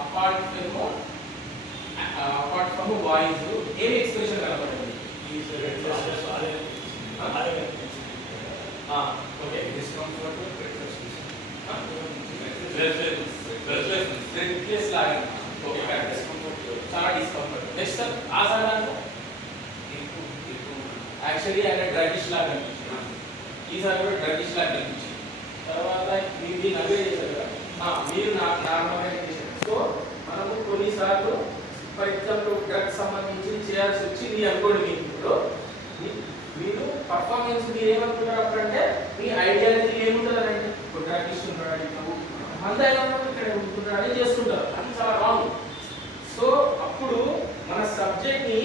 Apart from voice ఏం expression కనపడుతుంది? Okay discomfort place లాగా ఓకే కరెక్ట్ చాలా డిస్కంఫర్ట్. నెక్స్ట్ సార్ ఆ సాధారణ యాక్చువల్లీ ఆయన డ్రగిష్ లాగా కనిపించింది, ఈసారి కూడా డ్రగిష్ లాగా కనిపించింది. తర్వాత మీరు దీన్ని అవే చేశారు కదా, మీరు నార్మల్గా చేశారు. సో మనము కొన్నిసార్లు ఫర్ ఎగ్జాంపుల్ డ్రగ్ సంబంధించి చేయాల్సి వచ్చింది అనుకోండి, మీకు ఇప్పుడు మీరు పర్ఫార్మెన్స్ మీరు ఏమనుకుంటారు అప్పుడంటే మీ ఐడియాలజీ ఏముంటుందంటే ఇప్పుడు డ్రగ్ ఇస్తున్నాడు ఇప్పుడు మందాయిలో ఇక్కడ ఉంటున్నాడు అని చేస్తుంటారు, అది చాలా రాంగ్. సో అప్పుడు మన సబ్జెక్ట్ ని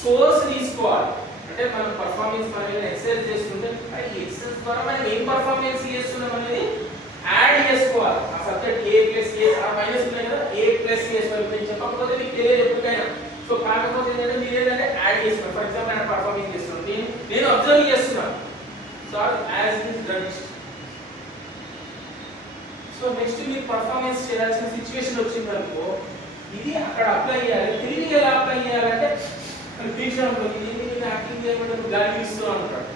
సోర్స్ తీసుకోవాలి. అంటే మనం పర్ఫార్మెన్స్ మనం ఎక్సర్సైజ్ చేస్తుంటే ఈ ఎక్సర్సైజ్ ద్వారా మనం ఏం పర్ఫార్మెన్స్ చేస్తున్నాం అనేది యాడ్ చేసుకోవాలి. ఆ సబ్జెక్ట్ ఏ ప్లస్ ఏ మైనస్ ఉన్నాయి కదా, ఏ ప్లస్ ఏ నేను చెప్పకపోతే మీకు తెలియదు ఎప్పటికైనా. సో కాకపోతే ఏంటంటే మీరు ఏంటంటే యాడ్ చేసుకోవాలి. ఫర్ ఎగ్జాంపుల్ నేను పర్ఫార్మెన్స్ చేస్తున్నాను, నేను అబ్జర్వ్ చేస్తున్నాను. So as it is drug. So next మీరు పర్ఫార్మెన్స్ చేయాల్సిన సిచ్యువేషన్ వచ్చిందనుకో, ఇది అక్కడ అప్లై చేయాలి. తెలివి ఎలా అప్లై చేయాలంటే పీల్చడంలో నేను యాక్టింగ్ చేయకుండా గాలి ఇస్తూ ఉంటాడు,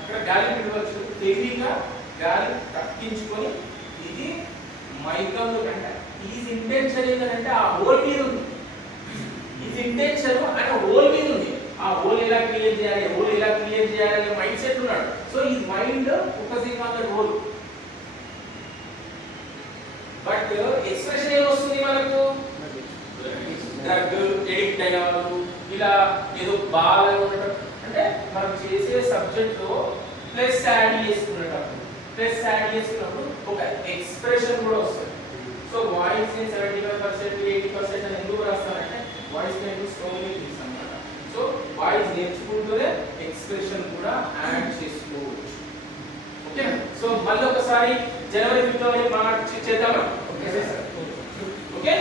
అక్కడ గాలి పిలవచ్చు. తెలివిగా గాలి తప్పించుకొని ఇది మైకంలో కంటే ఈజ్ ఇంటెన్షన్ ఏంటంటే ఆ హోల్ మీద ఉంది. ఈజ్ ఇంటెన్షన్ అనే హోల్ మీద ఉంది. ఆ హోల్ ఎలా క్రియేట్ చేయాలి, హోల్ ఎలా క్రియేట్ చేయాలి అనే మైండ్ సెట్ ఉన్నాడు. సో ఈ mind focusing on that whole. But expression ఏమొస్తుంది మనకు? డ్రగ్ ఎడిక్ట్ అయిన వాళ్ళు ఇలా ఏదో బాగా ఉండటం, అంటే మనం చేసే సబ్జెక్ట్ లో ప్లస్ యాడ్ చేసుకునేటప్పుడు ఒక ఎక్స్ప్రెషన్ కూడా వస్తుంది. సో వాయిస్ ని 75% 80% అని ఎందుకు రాస్తారంటే వాయిస్ ని స్లోలీ తీస్తామన్నమాట. సో వాయిస్ నేర్చుకుంటూనే ఎక్స్ప్రెషన్ కూడా యాడ్ చేసుకోవచ్చు. ఓకే, సో మళ్ళీ ఒకసారి జనవరి 5వ తేదీ మనం చేద్దామా? ఓకే.